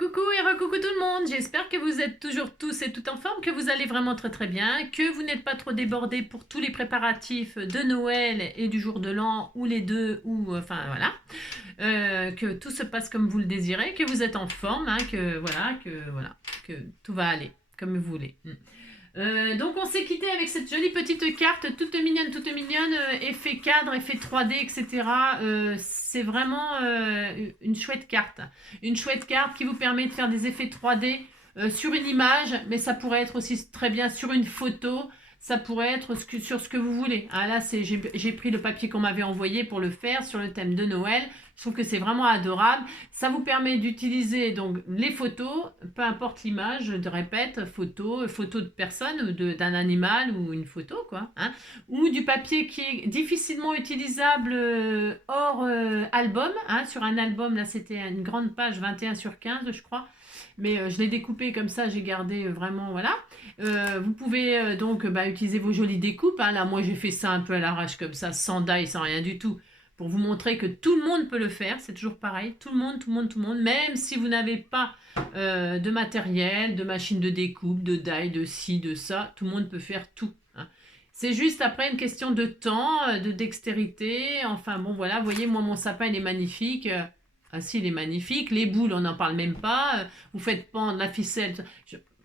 Coucou et recoucou tout le monde, j'espère que vous êtes toujours tous et toutes en forme, que vous allez vraiment très très bien, que vous n'êtes pas trop débordés pour tous les préparatifs de Noël et du jour de l'an, ou les deux, ou enfin voilà, que tout se passe comme vous le désirez, que vous êtes en forme, hein, que tout va aller comme vous voulez. Donc on s'est quitté avec cette jolie petite carte toute mignonne, effet cadre, effet 3D, etc. C'est vraiment une chouette carte. Une chouette carte qui vous permet de faire des effets 3D sur une image, mais ça pourrait être aussi très bien sur une photo. Ça pourrait être sur ce que vous voulez. Ah, là, j'ai pris le papier qu'on m'avait envoyé pour le faire sur le thème de Noël. Je trouve que c'est vraiment adorable. Ça vous permet d'utiliser donc les photos, peu importe l'image, je répète, photo de personne ou d'un animal ou une photo, quoi. Hein, ou du papier qui est difficilement utilisable hors album. Hein, sur un album, là, c'était une grande page 21/15, je crois. Mais je l'ai découpé comme ça, j'ai gardé vraiment, voilà. Vous pouvez donc utiliser vos jolies découpes. Hein. Là, moi, j'ai fait ça un peu à l'arrache comme ça, sans die, sans rien du tout, pour vous montrer que tout le monde peut le faire. C'est toujours pareil, tout le monde. Même si vous n'avez pas de matériel, de machine de découpe, de die, de ci, de ça, tout le monde peut faire tout. Hein. C'est juste après une question de temps, de dextérité. Enfin bon, voilà, vous voyez, moi, mon sapin, il est magnifique. Ah si, il est magnifique. Les boules, on n'en parle même pas. Vous faites pendre la ficelle.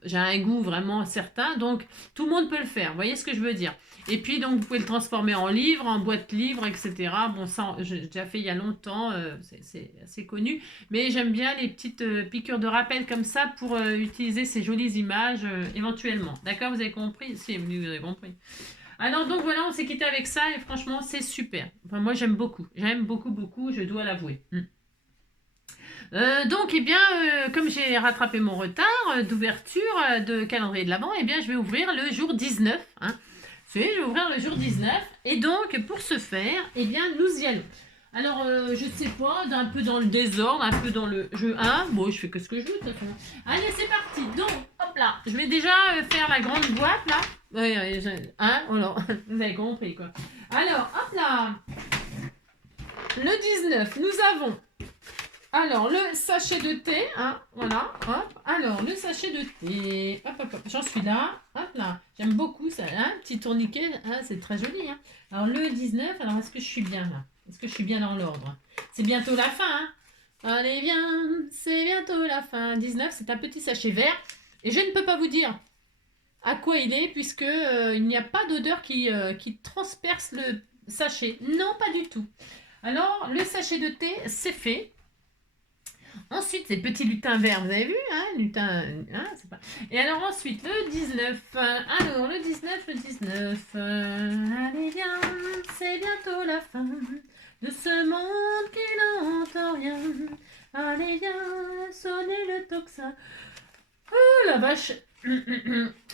J'ai un goût vraiment certain, donc tout le monde peut le faire. Vous voyez ce que je veux dire? Et puis, donc, vous pouvez le transformer en livre, en boîte livre, etc. Bon, ça, j'ai déjà fait il y a longtemps, c'est assez connu. Mais j'aime bien les petites piqûres de rappel comme ça pour utiliser ces jolies images éventuellement. D'accord? Vous avez compris? Si, vous avez compris. Alors, donc, voilà, on s'est quitté avec ça et franchement, c'est super. Enfin, moi, j'aime beaucoup. J'aime beaucoup, je dois l'avouer. Donc, eh bien, comme j'ai rattrapé mon retard d'ouverture de calendrier de l'Avent, eh bien, je vais ouvrir le jour 19. Hein. Je vais ouvrir le jour 19. Et donc, pour ce faire, eh bien, nous y allons. Alors, je ne sais pas, un peu dans le désordre, un peu dans le jeu 1. Bon, je fais que ce que je veux, de toute façon. Allez, c'est parti. Donc, hop là. Je vais déjà faire la grande boîte, là. Hein, alors, vous avez compris, quoi. Alors, hop là. Le 19, nous avons... Alors, le sachet de thé, hein, voilà, hop. Alors, le sachet de thé, hop, j'en suis là, hop là. J'aime beaucoup ça, hein, petit tourniquet, hein, c'est très joli, hein. Alors, le 19, alors, est-ce que je suis bien là? Est-ce que je suis bien dans l'ordre? C'est bientôt la fin, hein. Allez, viens, c'est bientôt la fin. 19, c'est un petit sachet vert. Et je ne peux pas vous dire à quoi il est, puisque il n'y a pas d'odeur qui transperce le sachet. Non, pas du tout. Alors, le sachet de thé, c'est fait. Ensuite, ces petits lutins verts, vous avez vu, hein, lutin, hein, c'est pas... Et alors ensuite, le 19, alors le 19, allez viens, c'est bientôt la fin de ce monde qui n'entend rien. Allez viens, sonnez le tocsin. Oh la vache.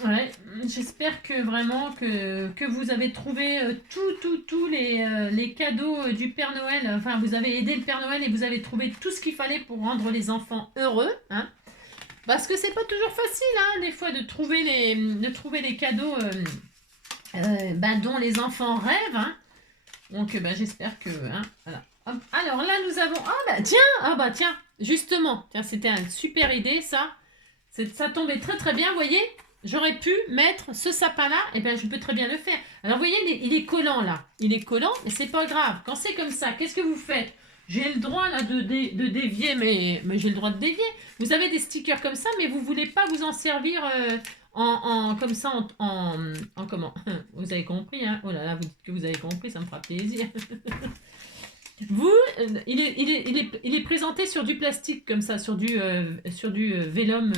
Ouais, j'espère que vraiment que vous avez trouvé tous les cadeaux du Père Noël. Enfin, vous avez aidé le Père Noël et vous avez trouvé tout ce qu'il fallait pour rendre les enfants heureux. Hein, parce que c'est pas toujours facile, hein, des fois, de trouver les cadeaux dont les enfants rêvent. Hein. Donc, j'espère que... Hein, voilà. Hop. Alors là, nous avons... tiens, justement. Tiens, c'était une super idée, ça. Ça tombait très très bien, vous voyez, j'aurais pu mettre ce sapin-là, et bien je peux très bien le faire. Alors vous voyez, il est collant là, il est collant, mais c'est pas grave. Quand c'est comme ça, qu'est-ce que vous faites? J'ai le droit là de dévier, mais j'ai le droit de dévier. Vous avez des stickers comme ça, mais vous voulez pas vous en servir comme ça en comment? Vous avez compris, hein? Oh là là, vous dites que vous avez compris, ça me fera plaisir. Il est présenté sur du plastique comme ça, sur du vélum,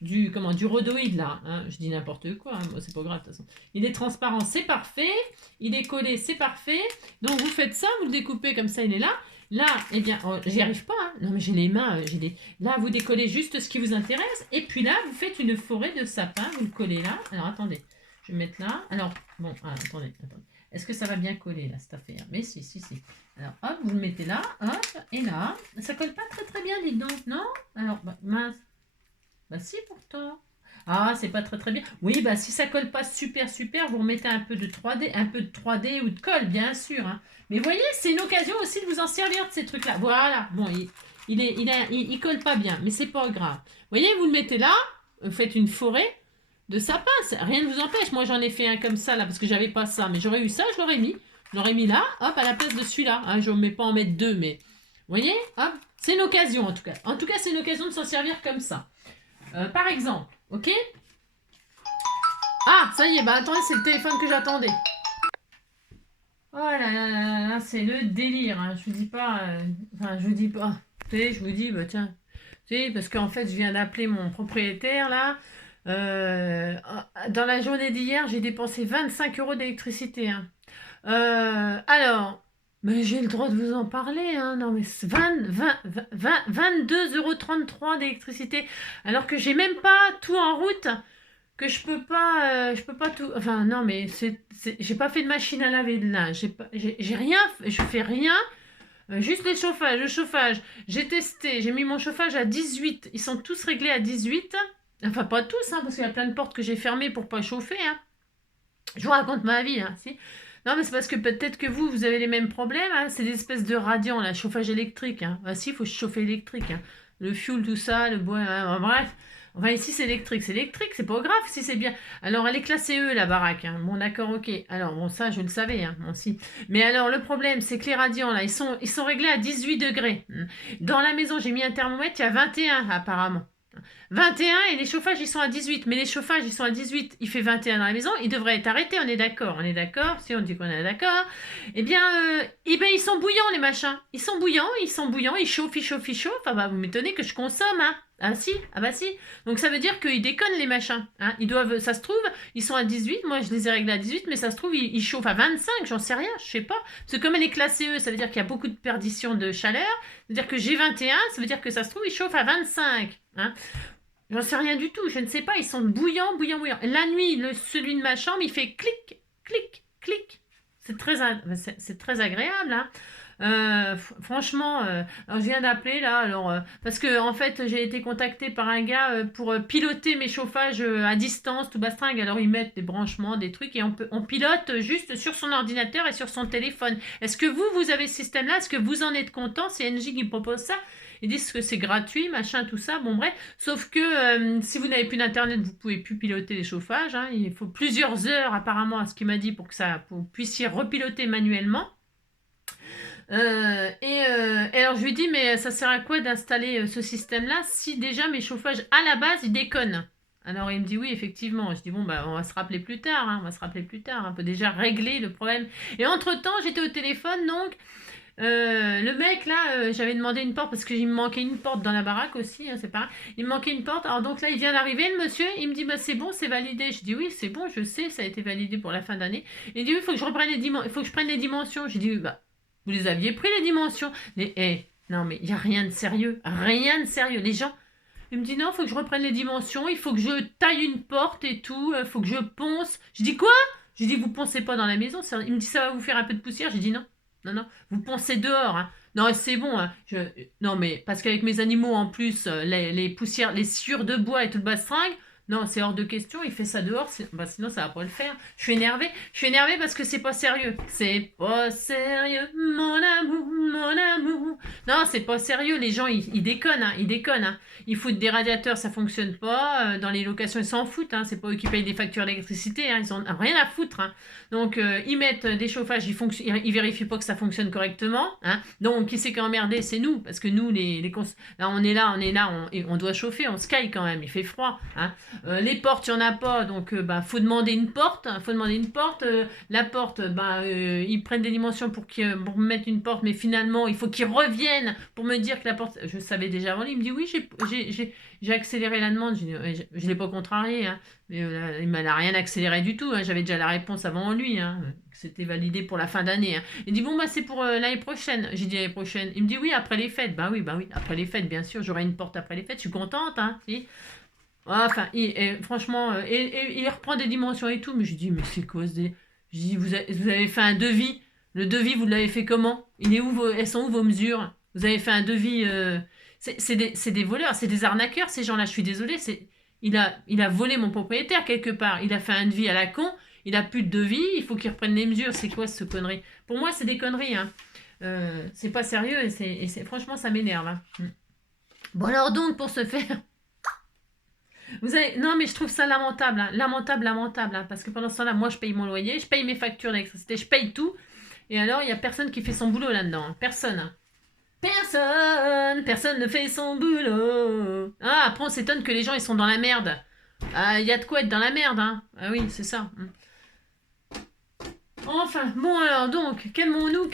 du rhodoïde là. Hein, je dis n'importe quoi, hein, c'est pas grave de toute façon. Il est transparent, c'est parfait. Il est collé, c'est parfait. Donc vous faites ça, vous le découpez comme ça, il est là. Là, eh bien, j'y arrive pas. Hein. Non mais j'ai les mains, Là, vous décollez juste ce qui vous intéresse. Et puis là, vous faites une forêt de sapin, vous le collez là. Alors attendez, je vais mettre là. Alors, bon, attendez. Est-ce que ça va bien coller là, cette affaire? Mais si. Alors, hop, vous le mettez là, hop, et là. Ça colle pas très très bien, dites donc, non? Alors, mince. Si, pourtant. Ah, c'est pas très très bien. Oui, si ça colle pas super, vous remettez un peu de 3D, ou de colle, bien sûr. Hein. Mais vous voyez, c'est une occasion aussi de vous en servir de ces trucs-là. Voilà. Bon, il colle pas bien, mais c'est pas grave. Vous voyez, vous le mettez là, vous faites une forêt de sapins, rien ne vous empêche. Moi, j'en ai fait un comme ça, là, parce que j'avais pas ça, mais j'aurais eu ça, je l'aurais mis. Je l'aurais mis là, hop, à la place de celui-là. Hein, je ne mets pas en mettre deux, mais... Vous voyez, hop, c'est une occasion, en tout cas. En tout cas, c'est une occasion de s'en servir comme ça. Par exemple, ok? Ah, ça y est, bah attendez, c'est le téléphone que j'attendais. Oh là là là là, c'est le délire. Hein. Je vous dis pas. Enfin, je vous dis pas. Tu sais, je vous dis, bah tiens. Tu sais, parce qu'en fait, je viens d'appeler mon propriétaire là. Dans la journée d'hier, j'ai dépensé 25 euros d'électricité. Hein. Alors, mais j'ai le droit de vous en parler. Hein. Non, mais 22,33 € d'électricité. Alors que j'ai même pas tout en route. Que je peux pas tout. Enfin, non, mais j'ai pas fait de machine à laver de linge. J'ai rien, je fais rien. Juste les chauffages, le chauffage. J'ai testé, j'ai mis mon chauffage à 18. Ils sont tous réglés à 18. Enfin, pas tous, hein, parce qu'il y a plein de portes que j'ai fermées pour pas chauffer. Hein. Je vous raconte ma vie, hein, si. Non, mais c'est parce que peut-être que vous avez les mêmes problèmes. Hein. C'est des espèces de radiants, là, chauffage électrique. Hein. Ah, si, il faut chauffer électrique. Hein. Le fuel, tout ça, le bois, hein, bref. Enfin, ici, c'est électrique, c'est pas grave si c'est bien. Alors, elle est classée E, la baraque. Hein. Bon, d'accord, ok. Alors, bon, ça, je le savais. Hein. Bon, si. Mais alors, le problème, c'est que les radiants, là, ils sont réglés à 18 degrés. Dans la maison, j'ai mis un thermomètre, il y a 21, apparemment. 21 et les chauffages ils sont à 18. Mais les chauffages ils sont à 18, il fait 21 dans la maison, ils devraient être arrêtés, on est d'accord, si on dit qu'on est d'accord. Eh bien, ils sont bouillants les machins. Ils sont bouillants, ils chauffent. Ah bah vous m'étonnez que je consomme, hein. Ah si, ah bah si. Donc ça veut dire qu'ils déconnent les machins. Hein. Ils doivent, ça se trouve, ils sont à 18, moi je les ai réglés à 18, mais ça se trouve, ils chauffent à 25, j'en sais rien, je sais pas. Parce que comme elle est classée E, ça veut dire qu'il y a beaucoup de perdition de chaleur. Ça veut dire que j'ai 21, ça veut dire que ça se trouve, ils chauffent à 25. Hein. J'en sais rien du tout, je ne sais pas, ils sont bouillants. La nuit, celui de ma chambre, il fait clic, clic, clic. C'est très agréable, hein. Franchement, je viens d'appeler là, parce que en fait j'ai été contactée par un gars pour piloter mes chauffages à distance, tout bastringue. Alors ils mettent des branchements, des trucs et on pilote juste sur son ordinateur et sur son téléphone. Est-ce que vous avez ce système-là? Est-ce que vous en êtes content? C'est NJ qui propose ça. Ils disent que c'est gratuit, machin, tout ça. Bon, bref. Sauf que si vous n'avez plus d'internet, vous pouvez plus piloter les chauffages. Hein. Il faut plusieurs heures, apparemment, à ce qu'il m'a dit, pour que vous puissiez repiloter manuellement. Et alors, je lui dis, mais ça sert à quoi d'installer ce système-là si déjà mes chauffages, à la base, ils déconnent? Alors, il me dit oui, effectivement. Je dis, bon, bah, on va se rappeler plus tard. Hein, on peut déjà régler le problème. Et entre-temps, j'étais au téléphone, donc... le mec là, j'avais demandé une porte parce qu'il me manquait une porte dans la baraque aussi, hein, c'est pareil. Il me manquait une porte. Alors donc là, il vient d'arriver, le monsieur. Il me dit bah c'est bon, c'est validé. Je dis oui, c'est bon, je sais, ça a été validé pour la fin d'année. Il dit oui, il faut que je reprenne il faut que je prenne les dimensions. Je dis bah vous les aviez pris les dimensions. Mais non mais il y a rien de sérieux, Les gens. Il me dit non, il faut que je reprenne les dimensions. Il faut que je taille une porte et tout. Il faut que je ponce. Je dis quoi? Je dis vous poncez pas dans la maison. Il me dit ça va vous faire un peu de poussière. J'ai dit non. Non, vous pensez dehors. Hein. Non, c'est bon. Hein. Non, mais parce qu'avec mes animaux, en plus, les poussières, les sciures de bois et tout le bastringue, non, c'est hors de question. Il fait ça dehors, sinon ça va pas le faire. Je suis énervée. Parce que c'est pas sérieux. C'est pas sérieux, mon amour. Non, c'est pas sérieux. Les gens, ils déconnent. Hein. Hein. Ils foutent des radiateurs, ça fonctionne pas. Dans les locations, ils s'en foutent. Hein. C'est pas eux qui payent des factures d'électricité. Hein. Ils ont rien à foutre. Hein. Donc, ils mettent des chauffages, ils vérifient pas que ça fonctionne correctement. Hein. Donc, qui c'est qui a emmerdé? C'est nous. Parce que nous, là, on est là, on doit chauffer, on se caille quand même, il fait froid. Hein. Les portes, il n'y en a pas, donc faut demander une porte. La porte, ils prennent des dimensions pour me mettre une porte, mais finalement, il faut qu'ils reviennent pour me dire que la porte... Je savais déjà avant lui, il me dit oui, j'ai accéléré la demande. Je ne l'ai pas contrarié, hein. Mais il ne m'a rien accéléré du tout. Hein. J'avais déjà la réponse avant lui. Hein. C'était validé pour la fin d'année. Hein. Il dit bon, c'est pour l'année prochaine. J'ai dit l'année prochaine. Il me dit oui, après les fêtes. Bah oui, après les fêtes, bien sûr. J'aurai une porte après les fêtes. Je suis contente. Hein, si. Enfin, franchement, il reprend des dimensions et tout. Mais je dis mais c'est quoi ce délire? Je dis vous avez fait un devis. Le devis, vous l'avez fait comment? Elles sont où vos mesures? Vous avez fait un devis... C'est des voleurs, c'est des arnaqueurs, ces gens-là. Je suis désolée, il a volé mon propriétaire quelque part. Il a fait un devis à la con. Il a plus de devis. Il faut qu'il reprenne les mesures. C'est quoi ce connerie? Pour moi, c'est des conneries. Hein. C'est pas sérieux franchement, ça m'énerve. Hein. Bon, alors donc, pour ce faire, non, mais je trouve ça lamentable, hein, lamentable, lamentable, hein, parce que pendant ce temps-là, moi, je paye mon loyer, je paye mes factures d'électricité, je paye tout, et alors, il n'y a personne qui fait son boulot là-dedans. Hein. Personne. Hein. Personne ne fait son boulot. Ah, après, on s'étonne que les gens, ils sont dans la merde. Ah, il y a de quoi être dans la merde, hein. Ah oui, c'est ça. Enfin, bon alors, donc, calmons-nous.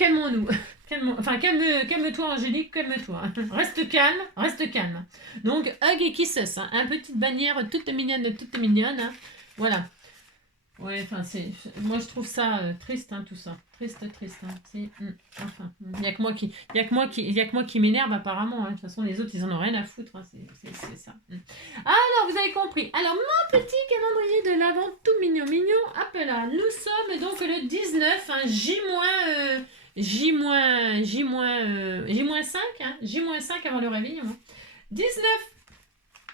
Enfin, calme-toi, Angélique, calme-toi. Reste calme, reste calme. Donc, Hug et Kisses, hein, une petite bannière toute mignonne. Hein. Voilà. Ouais, enfin, moi, je trouve ça triste, hein, tout ça. Triste. Hein. Enfin, il n'y a que moi qui m'énerve, apparemment. Hein. De toute façon, les autres, ils en ont rien à foutre. Hein. C'est ça. Alors, vous avez compris. Alors, mon petit calendrier de l'Avent, tout mignon. Hop là, nous sommes donc le 19, hein, J-5, hein, J-5 avant le réveil. Hein. 19.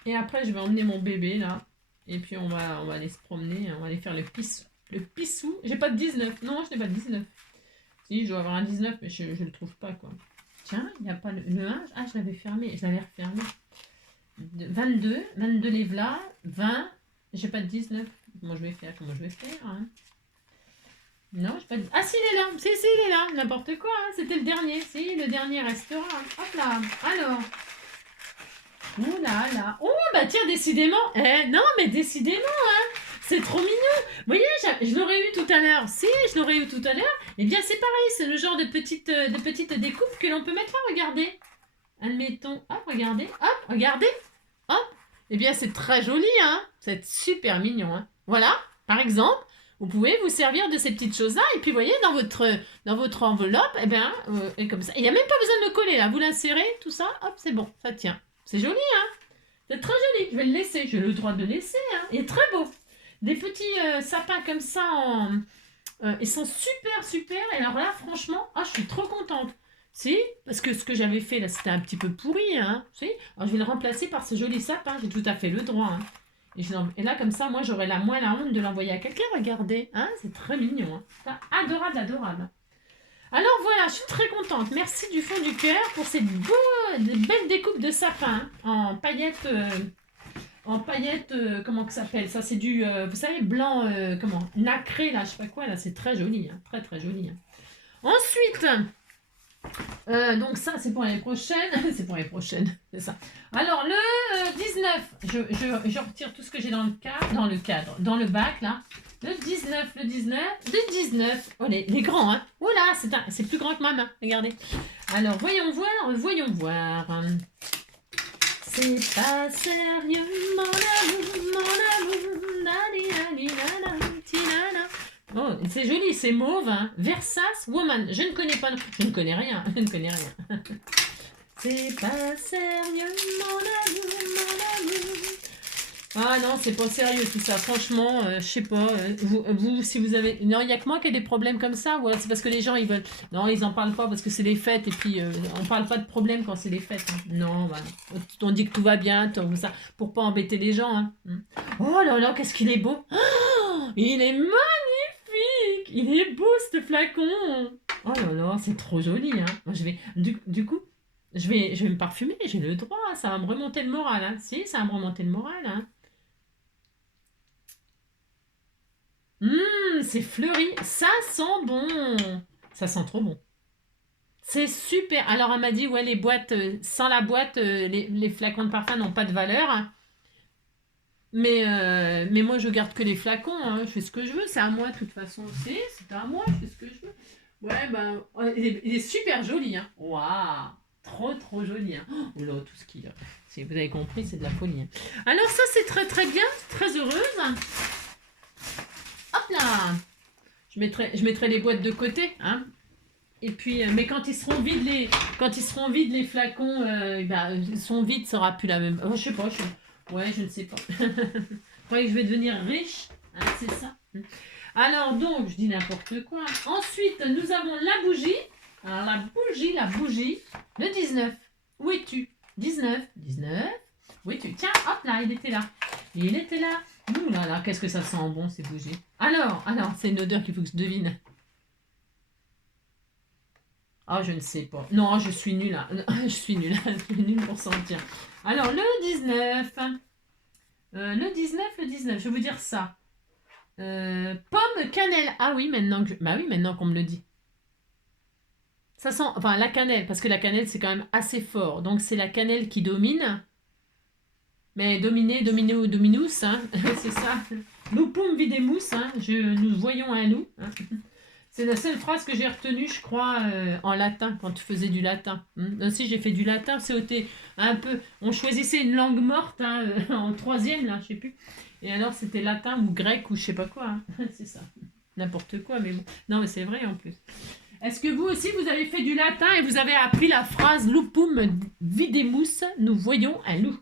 Et après, je vais emmener mon bébé, là. Et puis, on va aller se promener. On va aller faire le pissou. J'ai pas de 19. Non, je n'ai pas de 19. Si, je dois avoir un 19, mais je le trouve pas, quoi. Tiens, il n'y a pas le 1. Ah, je l'avais fermé. Je l'avais refermé. 22 les v'là. 20. J'ai pas de 19. Comment je vais faire hein. Non, j'ai pas de... Ah, si, il est là. Si, il est là. N'importe quoi. Hein. C'était le dernier. Si, le dernier restera. Hop là. Alors... Oh là là. Oh, bah tiens, décidément. Non, mais décidément, hein. C'est trop mignon. Vous voyez, je l'aurais eu tout à l'heure. Si, je l'aurais eu tout à l'heure. Eh bien, c'est pareil. C'est le genre de petite découpe que l'on peut mettre là. Regardez. Admettons. Hop, regardez. Hop, regardez. Hop. Eh bien, c'est très joli, hein. C'est super mignon, hein. Voilà, par exemple. Vous pouvez vous servir de ces petites choses-là. Et puis, vous voyez, dans votre enveloppe, eh bien, et comme ça. Il n'y a même pas besoin de le coller, là. Vous l'insérez, tout ça. Hop, c'est bon. Ça tient. C'est joli, hein. C'est très joli. Je vais le laisser. J'ai le droit de le laisser, hein. Il est très beau. Des petits sapins comme ça, ils sont super. Et alors là, franchement, je suis trop contente. Si, parce que ce que j'avais fait, là, c'était un petit peu pourri, hein. Si. Alors, je vais le remplacer par ce joli sapin. J'ai tout à fait le droit, hein. Et là, comme ça, moi, j'aurais moins la honte de l'envoyer à quelqu'un. Regardez, hein. C'est très mignon, hein. C'est adorable. Alors voilà, je suis très contente. Merci du fond du cœur pour ces belles découpes de sapin en paillettes. Comment que ça s'appelle? Ça, c'est du, vous savez, blanc, nacré, là, je sais pas quoi, là, c'est très joli. Hein, très joli. Hein. Ensuite, donc ça, c'est pour l'année prochaine. C'est pour l'année prochaine, c'est ça. Alors, le 19, je retire tout ce que j'ai dans le bac, là. Le 19. Oh, les grands, hein. Oh là, c'est plus grand que ma main. Regardez. Alors, voyons voir. C'est pas sérieux, mon amour. Oh, c'est joli, c'est mauve. Hein. Versace Woman. Je ne connais pas. Je ne connais rien. C'est pas sérieux, mon amour. Ah non, c'est pas sérieux tout ça. Franchement, je sais pas. Vous, si vous avez... Non, il n'y a que moi qui ai des problèmes comme ça. Ou alors c'est parce que les gens, ils veulent... Non, ils en parlent pas parce que c'est les fêtes. Et puis, on parle pas de problème quand c'est les fêtes. Hein. Non, bah, on dit que tout va bien. Ça, pour pas embêter les gens. Hein. Oh là là, qu'est-ce qu'il est beau. Oh, il est magnifique. Il est beau, ce flacon. Oh là là, c'est trop joli. Hein. Moi, je vais... Du coup... Je vais me parfumer, j'ai le droit, ça va me remonter le moral. Hein. Si, ça va me remonter le moral. Hein. C'est fleuri. Ça sent bon. Ça sent trop bon. C'est super. Alors, elle m'a dit, ouais, les boîtes, sans la boîte, les flacons de parfum n'ont pas de valeur. Mais moi, je garde que les flacons. Hein. Je fais ce que je veux. C'est à moi, de toute façon. C'est à moi. Je fais ce que je veux. Ouais, ben, il est super joli. Hein. Waouh. Trop joli. Hein. Oh là, tout ce qu'il y a. Si vous avez compris, c'est de la folie. Hein. Alors, ça, c'est très bien. Très heureuse. Hop là. Je mettrai les boîtes de côté, hein. Et puis, mais quand ils seront vides les flacons, ils sont vides, ça sera plus la même. Je sais pas. Ouais, je ne sais pas. Vous croyez que je vais devenir riche, hein, c'est ça. Alors donc, je dis n'importe quoi. Ensuite, nous avons la bougie. Alors la bougie, le 19. Où es-tu? 19. Où es-tu? Tiens, hop là, il était là. Ouh là là, qu'est-ce que ça sent bon, ces bougies. Alors, c'est une odeur qu'il faut que je devine. Ah, je ne sais pas. Non, je suis nulle. Je suis nulle. Je suis nulle pour sentir. Alors, le 19. Le 19, je vais vous dire ça. Pomme, cannelle. Ah oui, maintenant que bah oui, maintenant qu'on me le dit. Ça sent, enfin la cannelle, parce que la cannelle c'est quand même assez fort. Donc c'est la cannelle qui domine. Mais dominer, domino, dominus, hein, c'est ça. Lupum videmus, hein, nous voyons un loup. Hein. C'est la seule phrase que j'ai retenue, je crois, en latin, quand tu faisais du latin. Aussi, j'ai fait du latin, c'était un peu... On choisissait une langue morte, hein, en troisième, là, je sais plus. Et alors, c'était latin ou grec ou je sais pas quoi. Hein. C'est ça. N'importe quoi, mais bon. Non, mais c'est vrai, en plus. Est-ce que vous aussi, vous avez fait du latin et vous avez appris la phrase lupum videmus, nous voyons un loup.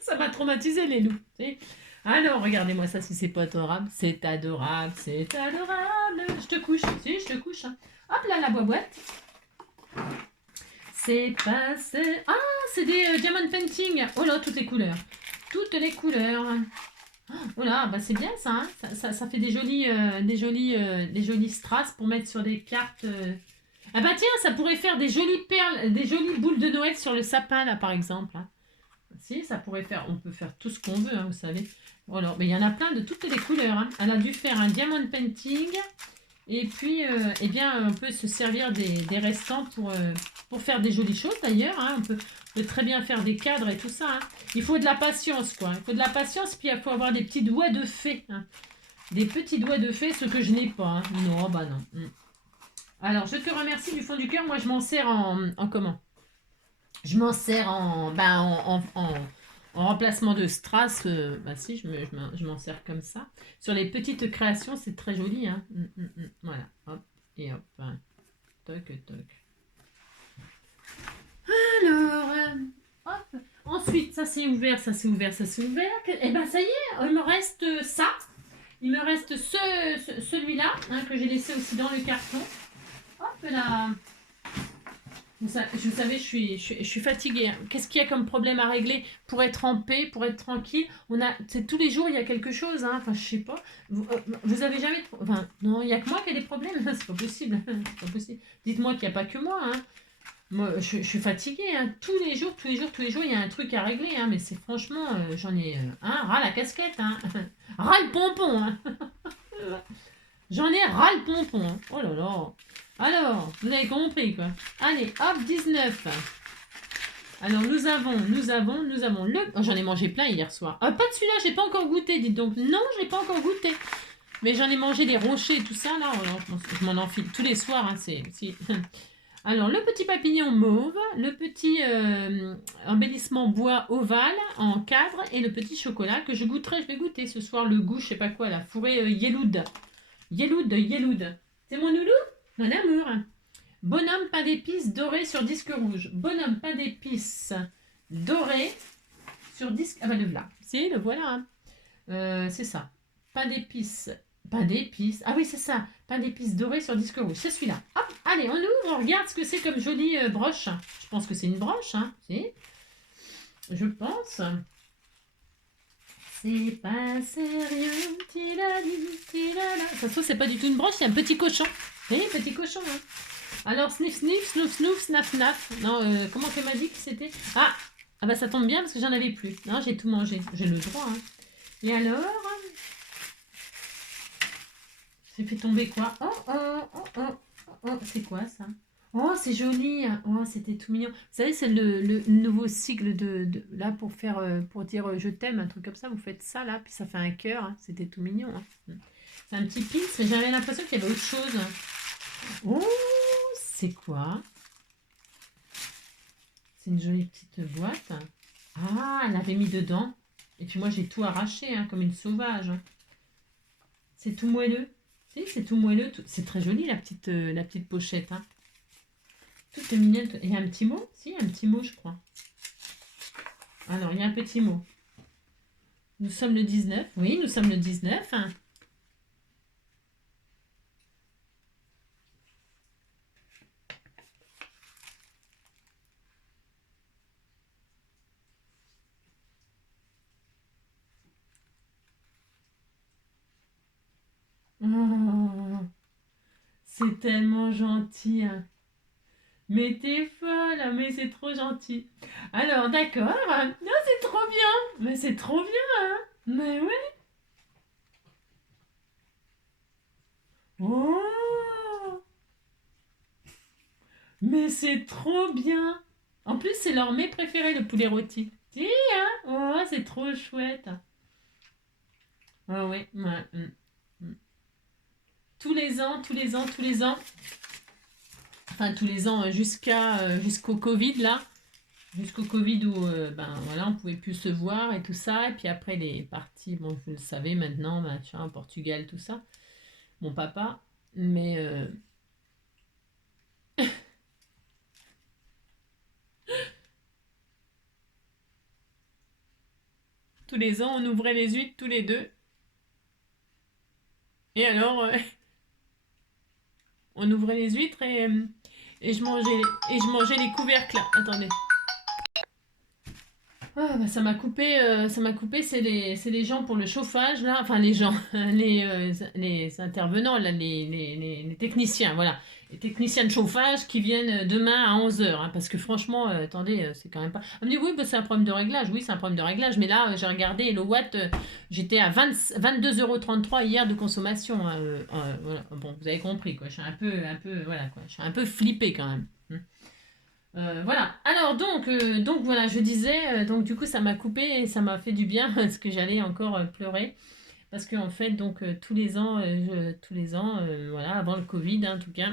Ça m'a traumatisé, les loups. Tu sais. Alors, regardez-moi ça si c'est pas adorable. C'est adorable, c'est adorable. Je te couche, si, je te couche. Hein. Hop là, la boîte. C'est passé. Ah, c'est des diamond painting. Oh là, toutes les couleurs. Toutes les couleurs. Oh là, bah c'est bien ça, hein. Ça fait des jolis strass pour mettre sur des cartes. Ah bah tiens, ça pourrait faire des jolies perles, des jolies boules de Noël sur le sapin là, par exemple. Hein. Si, ça pourrait faire. On peut faire tout ce qu'on veut, hein, vous savez. Voilà, mais il y en a plein de toutes les couleurs. Hein. Elle a dû faire un diamond painting. Et puis, eh bien, on peut se servir des restants pour faire des jolies choses d'ailleurs. Hein. On peut très bien faire des cadres et tout ça. Hein. Il faut de la patience, quoi. Il faut de la patience, puis il faut avoir des petits doigts de fée. Hein. Des petits doigts de fée, ce que je n'ai pas. Hein. Non, bah non. Alors, je te remercie du fond du cœur. Moi, je m'en sers en comment? Je m'en sers en remplacement de strass. Bah si, je m'en sers comme ça. Sur les petites créations, c'est très joli. Hein. Voilà, hop, et hop. Hein. Toc, toc. Alors, hop. Ensuite, ça c'est ouvert, ça c'est ouvert, ça c'est ouvert. Et ben ça y est, il me reste ça. Il me reste celui-là, hein, que j'ai laissé aussi dans le carton. Hop là. Vous savez, je suis fatiguée. Hein. Qu'est-ce qu'il y a comme problème à régler pour être en paix, pour être tranquille? C'est tous les jours, il y a quelque chose. Hein. Enfin, je sais pas. Vous avez jamais... Enfin, non, il y a que moi qui ai des problèmes. C'est pas possible. C'est pas possible. Dites-moi qu'il n'y a pas que moi. Hein. Moi, je suis fatiguée. Hein. Tous les jours, il y a un truc à régler. Hein. Mais c'est franchement, j'en ai ras la casquette. Hein. Ras le pompon. Hein. J'en ai ras le pompon. Hein. Oh là là. Alors, vous avez compris quoi. Allez, hop, 19. Alors, nous avons le... Oh, j'en ai mangé plein hier soir. Pas de celui-là, j'ai pas encore goûté, dites donc. Non, je l'ai pas encore goûté. Mais j'en ai mangé des rochers et tout ça, là. Alors, je m'en enfile tous les soirs. Hein, Alors, le petit papillon mauve, le petit embellissement bois ovale en cadre et le petit chocolat que je vais goûter ce soir le goût, je sais pas quoi, la fourrée Yeloud. Yeloud. C'est mon loulou? Mon amour. Bonhomme pain d'épices doré sur disque rouge. Bonhomme pain d'épices doré sur disque... Ah ben le voilà. Si, le voilà. Hein. C'est ça. Pain d'épices. Pain d'épices. Ah oui, c'est ça. Pain d'épices doré sur disque rouge. C'est celui-là. Hop, allez, on ouvre. On regarde ce que c'est comme jolie broche. Je pense que c'est une broche. Hein. Si. Je pense. C'est pas sérieux. Tilala. Ça se trouve, c'est pas du tout une broche. C'est un petit cochon. Oui, petit cochon. Hein. Alors, sniff, sniff, snouf, snouf, snaf, naf. Non, comment qu'elle m'a dit que c'était? Ah bah ça tombe bien parce que j'en avais plus. Non, j'ai tout mangé. J'ai le droit. Hein. Et alors? J'ai fait tomber quoi? Oh, c'est quoi ça? Oh, c'est joli. Oh, c'était tout mignon. Vous savez, c'est le nouveau sigle là pour faire, pour dire je t'aime, un truc comme ça. Vous faites ça là, puis ça fait un cœur. Hein. C'était tout mignon. Hein. C'est un petit pins, mais j'avais l'impression qu'il y avait autre chose. Oh, c'est quoi? C'est une jolie petite boîte. Ah, elle avait mis dedans. Et puis moi, j'ai tout arraché, hein, comme une sauvage. C'est tout moelleux. Si, c'est tout moelleux. C'est très joli, la petite pochette. Hein. Tout est mignon. Il y a un petit mot? Si, il y a un petit mot, je crois. Alors, il y a un petit mot. Nous sommes le 19. Oui, nous sommes le 19. Hein. Oh, c'est tellement gentil. Hein. Mais t'es folle, ah, mais c'est trop gentil. Alors, d'accord. Non, c'est trop bien. Mais c'est trop bien, hein. Mais ouais. Oh, mais c'est trop bien. En plus, c'est leur mets préféré, le poulet rôti. Si, hein. Oh, c'est trop chouette. Ah ouais, ouais. Tous les ans, tous les ans, tous les ans. Enfin, tous les ans jusqu'au Covid, là. Jusqu'au Covid où ben voilà, on pouvait plus se voir et tout ça. Et puis après, il est parti, bon, vous le savez maintenant, machin, Portugal, tout ça. Mon papa. Mais tous les ans, on ouvrait les huîtres tous les deux. Et alors, on ouvrait les huîtres et je mangeais les couvercles. Attendez. Ah, bah, ça m'a coupé, c'est les gens pour le chauffage, là, enfin les gens, les intervenants, là, les techniciens, voilà. Les techniciens de chauffage qui viennent demain à 11 h, parce que franchement, attendez, c'est quand même pas... On me dit, oui, bah, c'est un problème de réglage, oui, c'est un problème de réglage, mais là, j'ai regardé le watt, j'étais à 22,33 € hier de consommation, hein, voilà. Bon, vous avez compris, quoi, je suis voilà, quoi, je suis un peu flippée quand même. Voilà. Alors donc voilà, je disais, donc du coup ça m'a coupé et ça m'a fait du bien parce que j'allais encore pleurer parce que en fait donc tous les ans, voilà, avant le Covid, hein, en tout cas,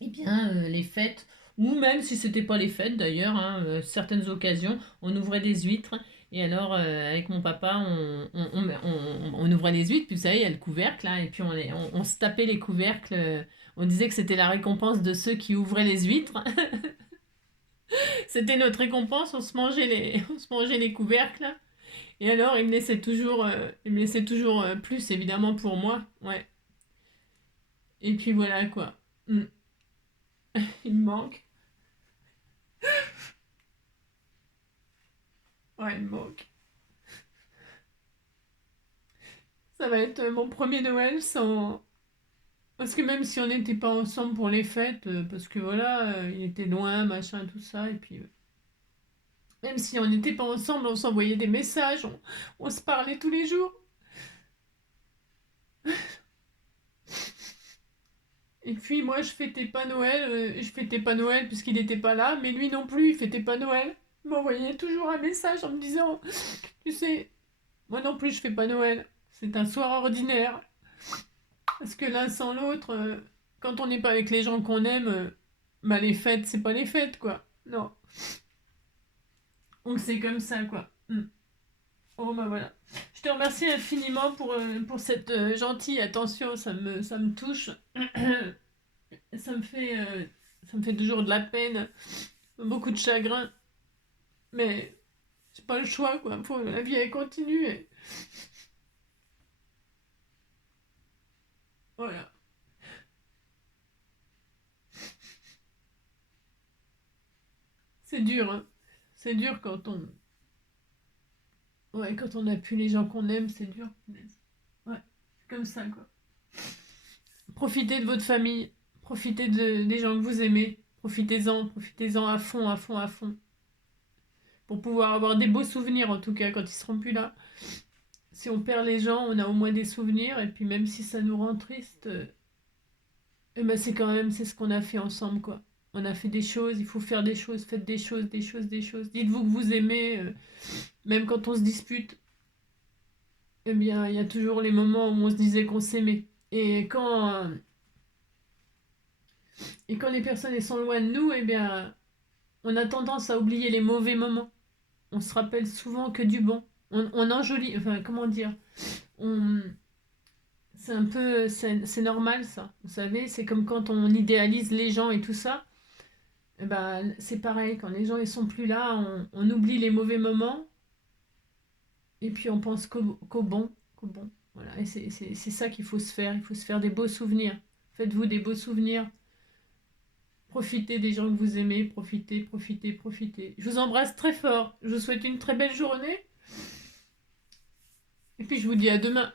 eh bien les fêtes ou même si c'était pas les fêtes d'ailleurs, hein, certaines occasions, on ouvrait des huîtres et alors avec mon papa on ouvrait les huîtres puis vous savez il y a le couvercle là et puis on se tapait les couvercles, on disait que c'était la récompense de ceux qui ouvraient les huîtres. C'était notre récompense, on se mangeait les couvercles. Et alors, il me laissait toujours plus, évidemment, pour moi. Ouais. Et puis voilà, quoi. Mm. Il me manque. Ouais, il me manque. Ça va être mon premier Noël sans... Parce que même si on n'était pas ensemble pour les fêtes, parce que voilà, il était loin, machin, tout ça, et puis... même si on n'était pas ensemble, on s'envoyait des messages, on se parlait tous les jours. Et puis moi, je fêtais pas Noël puisqu'il n'était pas là, mais lui non plus, il fêtait pas Noël. Il m'envoyait toujours un message en me disant, tu sais, moi non plus, je fais pas Noël. C'est un soir ordinaire. Parce que l'un sans l'autre, quand on n'est pas avec les gens qu'on aime, bah les fêtes, c'est pas les fêtes, quoi. Non. Donc c'est comme ça, quoi. Mm. Oh bah voilà. Je te remercie infiniment pour cette gentille attention, ça me touche. Ça me fait, euh, ça me fait toujours de la peine, beaucoup de chagrin, mais j'ai pas le choix, quoi. La vie, elle continue, et voilà. C'est dur, hein. C'est dur ouais, quand on n'a plus les gens qu'on aime, c'est dur. Punaise. Ouais, c'est comme ça, quoi. Profitez de votre famille, profitez des gens que vous aimez, profitez-en à fond, à fond, à fond, pour pouvoir avoir des beaux souvenirs, en tout cas, quand ils seront plus là. Si on perd les gens, on a au moins des souvenirs, et puis même si ça nous rend triste, eh ben c'est quand même, c'est ce qu'on a fait ensemble, quoi. On a fait des choses, il faut faire des choses, faites des choses, des choses, des choses. Dites-vous que vous aimez, même quand on se dispute, eh bien, il y a toujours les moments où on se disait qu'on s'aimait. Et quand les personnes elles sont loin de nous, eh bien, on a tendance à oublier les mauvais moments. On se rappelle souvent que du bon. On enjolit, enfin, comment dire, on, c'est un peu, c'est normal ça. Vous savez, c'est comme quand on idéalise les gens et tout ça. Eh ben, c'est pareil, quand les gens ils sont plus là, on oublie les mauvais moments et puis on pense qu'au bon, qu'au bon. Voilà, et c'est ça qu'il faut se faire. Il faut se faire des beaux souvenirs. Faites-vous des beaux souvenirs. Profitez des gens que vous aimez. Profitez, profitez, profitez. Je vous embrasse très fort. Je vous souhaite une très belle journée. Et puis je vous dis à demain.